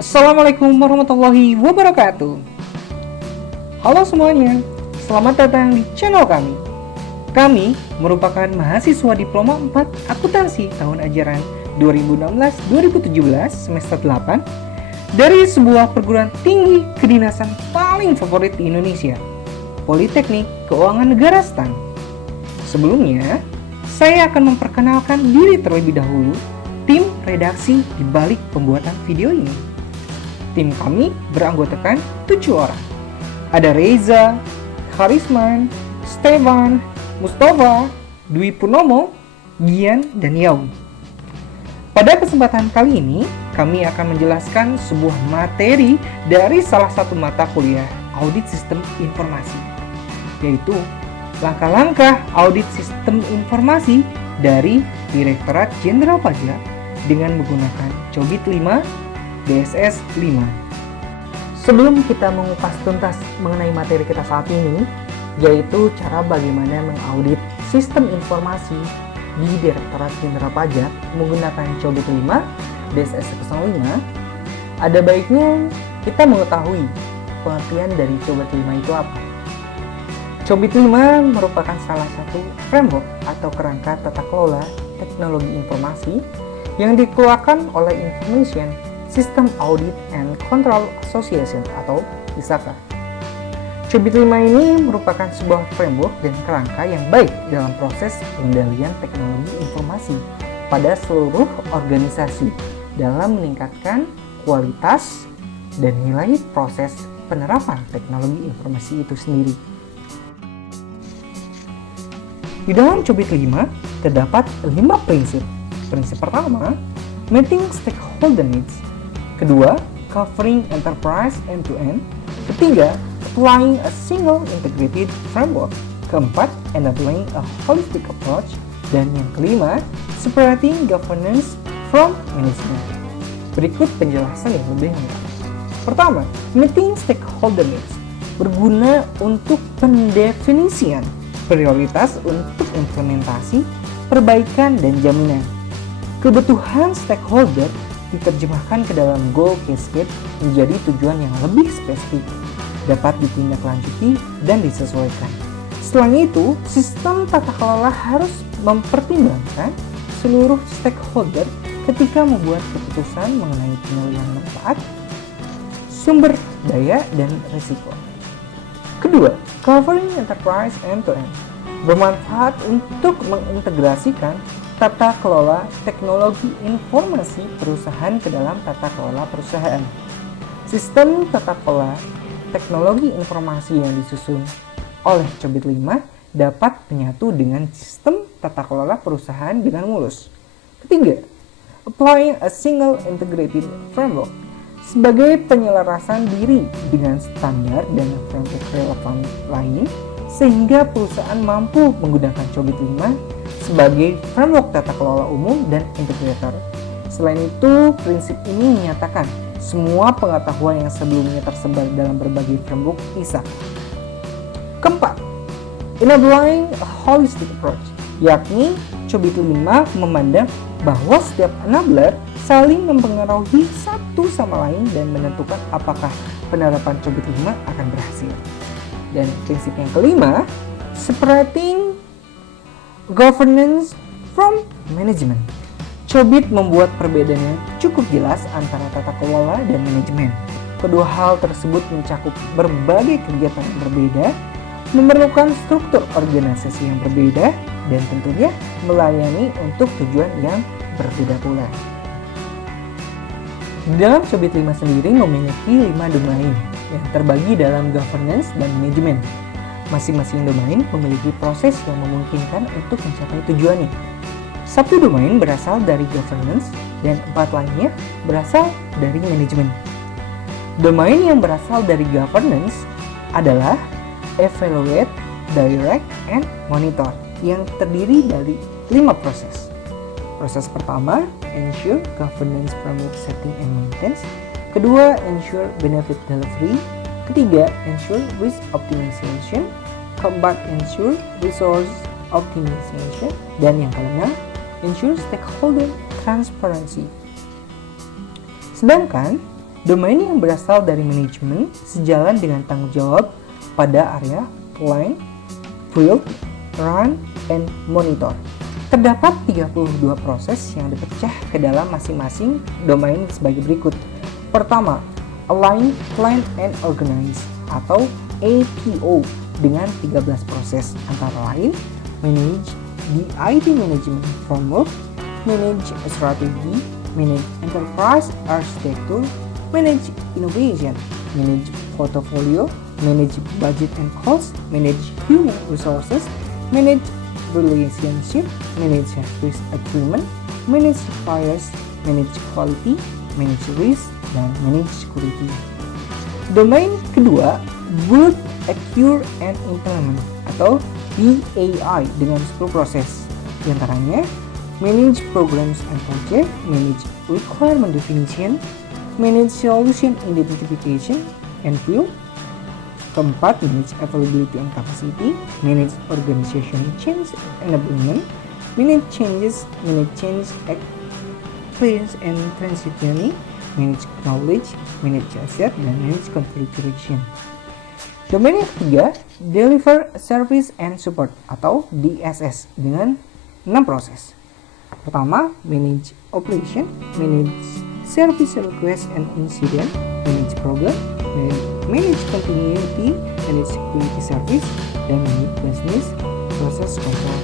Assalamualaikum warahmatullahi wabarakatuh. Halo semuanya, selamat datang di channel kami. Kami merupakan mahasiswa Diploma 4 Akuntansi tahun ajaran 2016-2017 semester 8 dari sebuah perguruan tinggi kedinasan paling favorit di Indonesia, Politeknik Keuangan Negara STAN. Sebelumnya, saya akan memperkenalkan diri terlebih dahulu, tim redaksi di balik pembuatan video ini. Tim kami beranggotakan 7 orang. Ada Reza, Karisman, Stefan, Mustafa, Dwi Purnomo, Gian, dan Yaun. Pada kesempatan kali ini, kami akan menjelaskan sebuah materi dari salah satu mata kuliah Audit Sistem Informasi, yaitu langkah-langkah audit sistem informasi dari Direktorat Jenderal Pajak dengan menggunakan Cobit 5 DSS 5. Sebelum kita mengupas tuntas mengenai materi kita saat ini, yaitu cara bagaimana mengaudit sistem informasi di Direktorat Jenderal Pajak menggunakan Cobit 5 DSS 05, ada baiknya kita mengetahui pengertian dari Cobit 5 itu apa. Cobit 5 merupakan salah satu framework atau kerangka tata kelola teknologi informasi yang dikeluarkan oleh Information System Audit and Control Association atau ISACA. Cobit 5 ini merupakan sebuah framework dan kerangka yang baik dalam proses pengendalian teknologi informasi pada seluruh organisasi dalam meningkatkan kualitas dan nilai proses penerapan teknologi informasi itu sendiri. Di dalam Cobit 5 terdapat 5 prinsip. Prinsip pertama, meeting stakeholder needs. Kedua, covering enterprise end-to-end. Ketiga, applying a single integrated framework. Keempat, enabling a holistic approach. Dan yang kelima, separating governance from management. Berikut penjelasan yang lebih lengkap. Pertama, meeting stakeholder needs berguna untuk pendefinisian prioritas untuk implementasi, perbaikan, dan jaminan. Kebutuhan stakeholder diterjemahkan ke dalam goal cascade menjadi tujuan yang lebih spesifik, dapat ditindaklanjuti dan disesuaikan. Selain itu, sistem tata kelola harus mempertimbangkan seluruh stakeholder ketika membuat keputusan mengenai penilaian manfaat, sumber daya, dan risiko. Kedua, covering enterprise end-to-end bermanfaat untuk mengintegrasikan tata kelola teknologi informasi perusahaan ke dalam tata kelola perusahaan. Sistem tata kelola teknologi informasi yang disusun oleh Cobit 5 dapat menyatu dengan sistem tata kelola perusahaan dengan mulus. Ketiga, applying a single integrated framework sebagai penyelarasan diri dengan standar dan framework relevan lain sehingga perusahaan mampu menggunakan Cobit 5 sebagai framework tata kelola umum dan integrator. Selain itu, prinsip ini menyatakan semua pengetahuan yang sebelumnya tersebar dalam berbagai framework ISAC. Keempat, enabling a holistic approach, yakni Cobit 5 memandang bahwa setiap enabler saling mempengaruhi satu sama lain dan menentukan apakah penerapan Cobit 5 akan berhasil. Dan prinsip yang kelima, separating governance from management. Cobit membuat perbedaan yang cukup jelas antara tata kelola dan manajemen. Kedua hal tersebut mencakup berbagai kegiatan yang berbeda, memerlukan struktur organisasi yang berbeda, dan tentunya melayani untuk tujuan yang berbeda pula. Di dalam Cobit 5 sendiri memiliki 5 domain yang terbagi dalam governance dan manajemen. Masing-masing domain memiliki proses yang memungkinkan untuk mencapai tujuannya. 1 domain berasal dari governance dan 4 lainnya berasal dari manajemen. Domain yang berasal dari governance adalah evaluate, direct, and monitor yang terdiri dari 5 proses. Proses pertama, ensure governance framework setting and maintenance. Kedua, ensure benefit delivery. Ketiga, ensure risk optimization. Keempat, ensure resource optimization. Dan yang keenam, ensure stakeholder transparency. Sedangkan Domain yang berasal dari manajemen sejalan dengan tanggung jawab pada area plan, build, run, and monitor. Terdapat 32 proses yang dipecah ke dalam masing-masing domain sebagai berikut. Pertama, Align, Plan, and Organize atau APO dengan 13 proses, antara lain Manage the IT Management Framework, Manage Strategy, Manage Enterprise Architecture, Manage Innovation, Manage Portfolio, Manage Budget and Cost, Manage Human Resources, Manage Relationship, Manage Risk Agreement, Manage Suppliers, Manage Quality, Manage Risk, dan Manage Security. Domain kedua, Build, Acquire, and Implement atau BAI dengan 10 proses. Di antaranya Manage Programs and Project, Manage Requirement Definition, Manage Solution Identification and Build. Keempat, Manage Availability and Capacity, Manage Organization Change Enablement, Manage Changes, Manage Change Experience and Transitioning, Manage Knowledge, Manage Asset, dan Manage Configuration. Domain yang ketiga, Deliver Service and Support atau DSS dengan 6 proses. Pertama, Manage Operation, Manage Service Request and Incident, Manage Problem, Manage Continuity, Manage Security Service, dan Manage Business Process Control.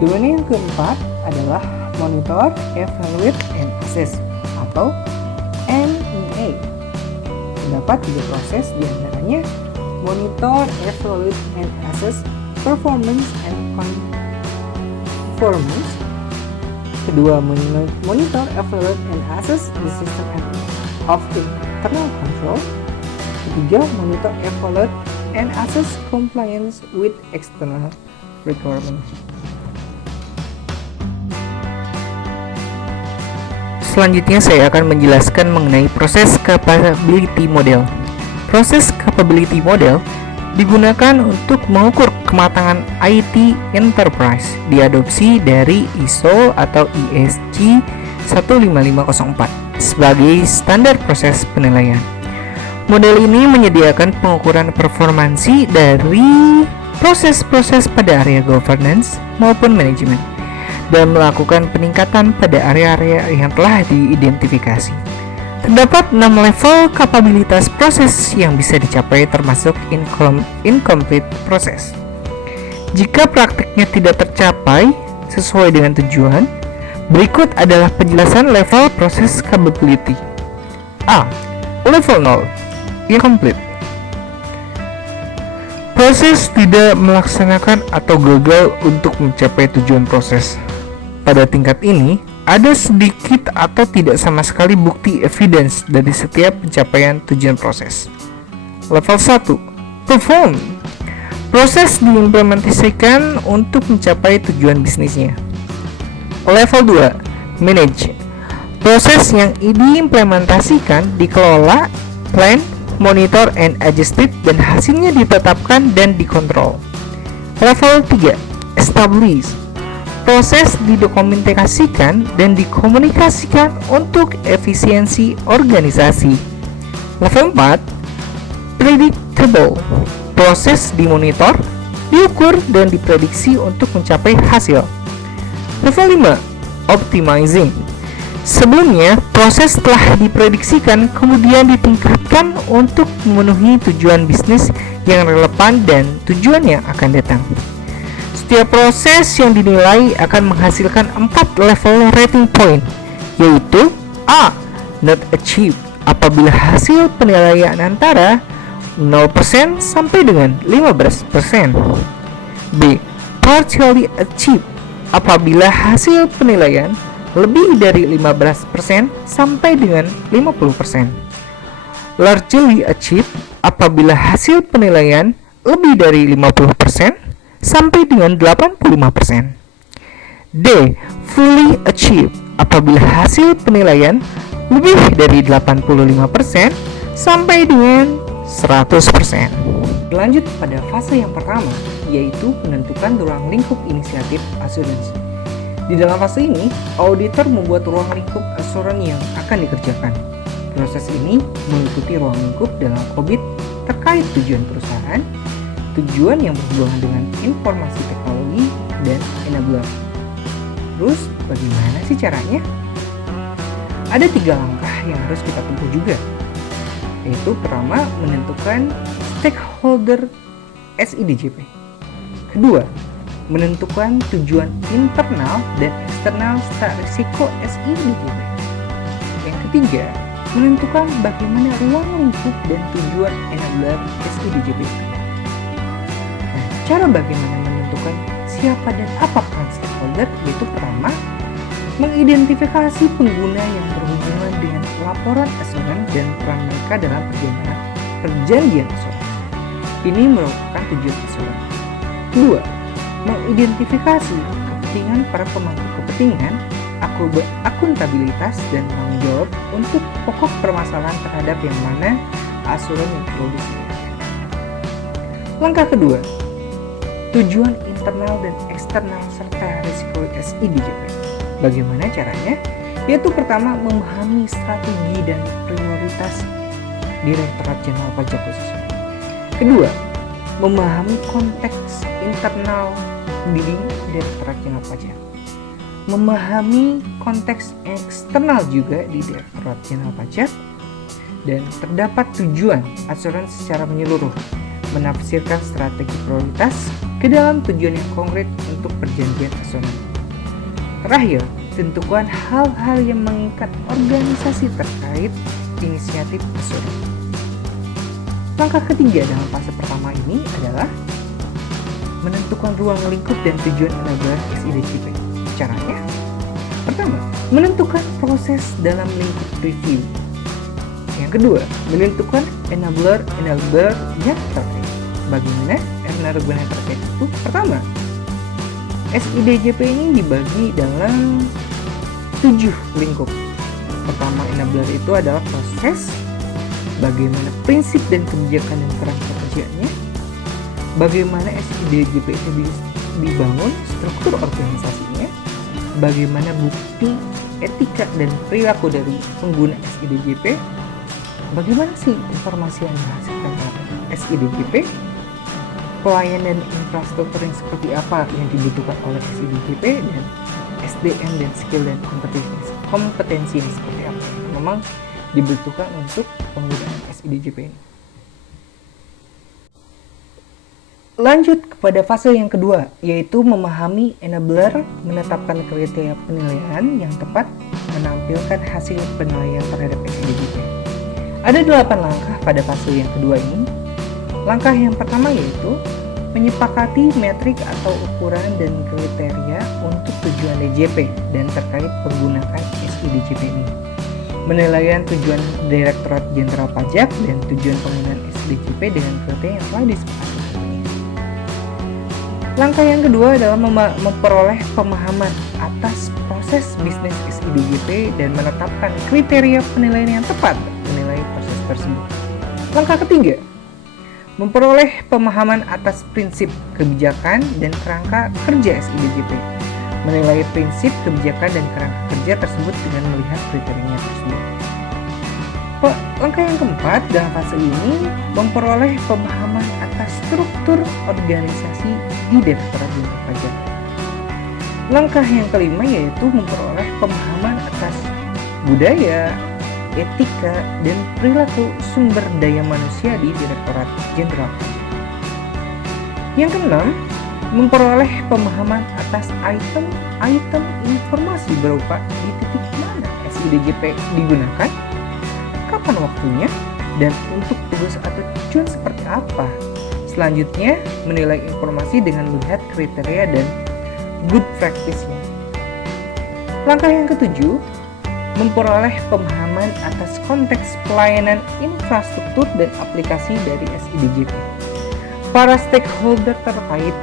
Domain yang keempat adalah Monitor, Evaluate, and Assess atau MEA. Terdapat 3 proses, diantaranya Monitor, Evaluate, and Assess Performance and Conformance. Kedua, Monitor, Evaluate, and Assess the System of Internal Control. Ketiga, Monitor, Evaluate, and Assess Compliance with External Requirements. Selanjutnya saya akan menjelaskan mengenai proses capability model. Proses capability model digunakan untuk mengukur kematangan IT enterprise, diadopsi dari ISO atau ESG 15504 sebagai standar proses penilaian. Model ini menyediakan pengukuran performansi dari proses-proses pada area governance maupun manajemen dan melakukan peningkatan pada area-area yang telah diidentifikasi. Terdapat 6 level kapabilitas proses yang bisa dicapai, termasuk incomplete proses. Jika praktiknya tidak tercapai sesuai dengan tujuan, berikut adalah penjelasan level proses capability. A. Level 0, incomplete. Proses tidak melaksanakan atau gagal untuk mencapai tujuan proses. Pada tingkat ini, ada sedikit atau tidak sama sekali bukti evidence dari setiap pencapaian tujuan proses. Level 1, perform. Proses diimplementasikan untuk mencapai tujuan bisnisnya. Level 2, manage. Proses yang diimplementasikan dikelola, plan, monitor, and adjusted, dan hasilnya ditetapkan dan dikontrol. Level 3, establish. Proses didokumentasikan dan dikomunikasikan untuk efisiensi organisasi. Level 4, predictable. Proses dimonitor, diukur, dan diprediksi untuk mencapai hasil. Level 5, optimizing. Sebelumnya, proses telah diprediksikan kemudian ditingkatkan untuk memenuhi tujuan bisnis yang relevan dan tujuan yang akan datang. Setiap proses yang dinilai akan menghasilkan 4 level rating point, yaitu A. Not achieved, apabila hasil penilaian antara 0% sampai dengan 15%. B. Partially achieved, apabila hasil penilaian lebih dari 15% sampai dengan 50%. Largely achieved, apabila hasil penilaian lebih dari 50% sampai dengan 85%. D. Fully achieved, apabila hasil penilaian lebih dari 85% sampai dengan 100%. Lanjut pada fase yang pertama, yaitu menentukan ruang lingkup inisiatif asuransi. Di dalam fase ini, auditor membuat ruang lingkup asuransi yang akan dikerjakan. Proses ini meliputi ruang lingkup dalam COBIT terkait tujuan perusahaan, tujuan yang berhubungan dengan informasi teknologi, dan enabler. Terus, bagaimana sih caranya? Ada 3 langkah yang harus kita tempuh juga, yaitu pertama, menentukan stakeholder SIDJP. Kedua, menentukan tujuan internal dan eksternal serta risiko SIDJP. Yang ketiga, menentukan bagaimana ruang lingkup dan tujuan enabler SIDJP. Nah, cara bagaimana menentukan siapa dan apa peran stakeholder, yaitu pertama, mengidentifikasi pengguna yang berhubungan dengan laporan asuran dan peran mereka dalam perjanjian asuran. Ini merupakan tujuan asuran. Kedua, mengidentifikasi kepentingan para pemangku kepentingan, akuntabilitas, dan tanggung jawab untuk pokok permasalahan terhadap yang mana asuran yang perlu diselesaikan. Langkah kedua, tujuan internal dan eksternal serta risiko SIDJP. Bagaimana caranya? Yaitu pertama, memahami strategi dan prioritas Direktorat Jenderal Pajak khususnya. Kedua, memahami konteks internal di Direktorat Jenderal Pajak. Memahami konteks eksternal juga di Direktorat Jenderal Pajak, dan terdapat tujuan asuran secara menyeluruh, menafsirkan strategi prioritas ke dalam tujuan yang konkret untuk perjanjian asuran. Terakhir, tentukan hal-hal yang mengikat organisasi terkait inisiatif asuran. Langkah ketiga dalam fase pertama ini adalah menentukan ruang lingkup dan tujuan enabler SIDJP. Caranya, pertama, menentukan proses dalam lingkup review. Yang kedua, menentukan enabler-nya terkait. Bagaimana enabler terkait itu? Pertama, SIDJP ini dibagi dalam 7 lingkup. Pertama, enabler itu adalah proses, bagaimana prinsip dan kebijakan dan kerangka kerjanya, bagaimana SIDJP itu dibangun, struktur organisasinya, bagaimana bukti, etika, dan perilaku dari pengguna SIDJP, bagaimana sih informasi yang dihasilkan oleh SIDJP, pelayanan infrastruktur yang seperti apa yang dibutuhkan oleh SIDJP, dan SDM dan skill dan kompetensi yang seperti apa yang memang dibutuhkan untuk penggunaan SIDJP ini. Lanjut kepada fase yang kedua, yaitu memahami enabler, menetapkan kriteria penilaian yang tepat, menampilkan hasil penilaian terhadap SIDJP. Ada 8 langkah pada fase yang kedua ini. Langkah yang pertama yaitu menyepakati metrik atau ukuran dan kriteria untuk tujuan DJP dan terkait penggunaan SIDJP ini. Penilaian tujuan Direktorat Jenderal Pajak dan tujuan penggunaan SIDJP dengan kriteria yang telah disepakati. Langkah yang kedua adalah memperoleh pemahaman atas proses bisnis SIDJP dan menetapkan kriteria penilaian yang tepat menilai proses tersebut. Langkah ketiga, memperoleh pemahaman atas prinsip, kebijakan, dan kerangka kerja SIDJP. Menilai prinsip, kebijakan, dan kerangka kerja tersebut dengan melihat kriterianya tersebut. Langkah yang keempat dalam fase ini, memperoleh pemahaman atas struktur organisasi di Direktorat Jenderal Pajak. Langkah yang kelima yaitu memperoleh pemahaman atas budaya, etika, dan perilaku sumber daya manusia di Direktorat Jenderal Pajak. Yang keenam, memperoleh pemahaman atas item informasi berupa di titik mana SIDJP digunakan, kapan waktunya, dan untuk tugas atau tujuan seperti apa. Selanjutnya, menilai informasi dengan melihat kriteria dan good practice-nya. Langkah yang ketujuh, memperoleh pemahaman atas konteks pelayanan infrastruktur dan aplikasi dari SIDJP. Para stakeholder terkait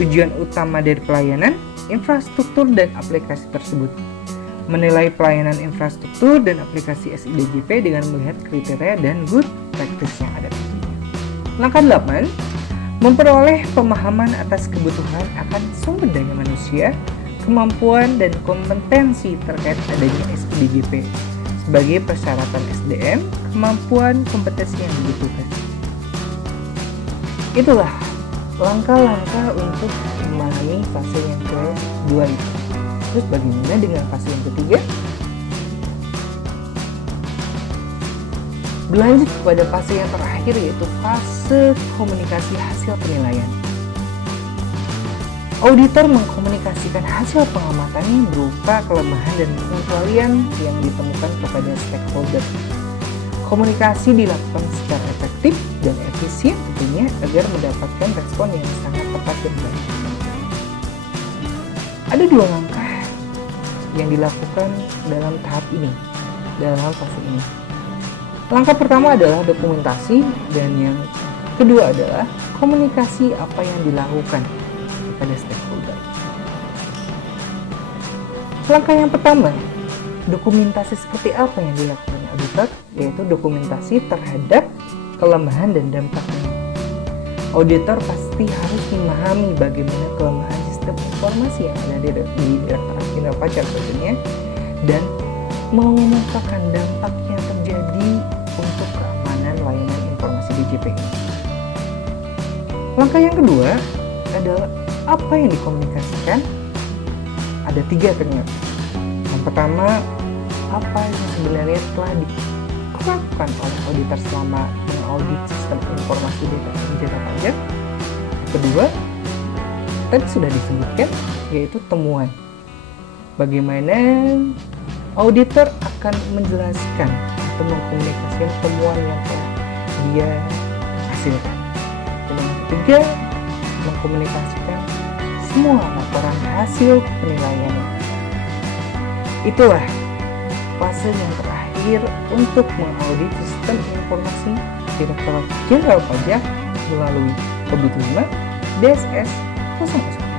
tujuan utama dari pelayanan, infrastruktur, dan aplikasi tersebut. Menilai pelayanan infrastruktur dan aplikasi SIDJP dengan melihat kriteria dan good practice yang ada di sini. Langkah 8, memperoleh pemahaman atas kebutuhan akan sumber daya manusia, kemampuan dan kompetensi terkait adanya SIDJP, sebagai persyaratan SDM, kemampuan kompetensi yang dibutuhkan. Itulah langkah-langkah untuk memahami fase yang kedua itu. Terus bagaimana dengan fase yang ketiga? Berlanjut kepada fase yang terakhir, yaitu fase komunikasi hasil penilaian. Auditor mengkomunikasikan hasil pengamatannya berupa kelemahan dan pengecualian yang ditemukan kepada stakeholder. Komunikasi dilakukan secara efektif dan efisien tentunya agar mendapatkan respon yang sangat tepat dan baik. Ada dua langkah yang dilakukan dalam tahap ini, dalam fase ini. Langkah pertama adalah dokumentasi dan yang kedua adalah komunikasi apa yang dilakukan kepada stakeholder. Langkah yang pertama, dokumentasi seperti apa yang dilakukan auditor, yaitu dokumentasi terhadap kelemahan dan dampaknya. Auditor pasti harus memahami bagaimana kelemahan sistem informasi yang ada di Direktorat Jenderal Pajak tentunya, dan memetakan dampak yang terjadi untuk keamanan layanan informasi DJP ini. Langkah yang kedua adalah apa yang dikomunikasikan. Ada 3 ternyata. Yang pertama, apa yang sebenarnya telah dilakukan oleh auditor selama mengaudit sistem informasi data pajak. Kedua, tadi sudah disebutkan, yaitu temuan. Bagaimana auditor akan menjelaskan atau mengkomunikasikan temuan yang telah dia hasilkan. Dan yang ketiga, mengkomunikasikan semua laporan hasil penilaian. Itulah fase yang terakhir untuk mengaudit sistem informasi Direktorat Jenderal Pajak melalui Kobit 5 DSS 00.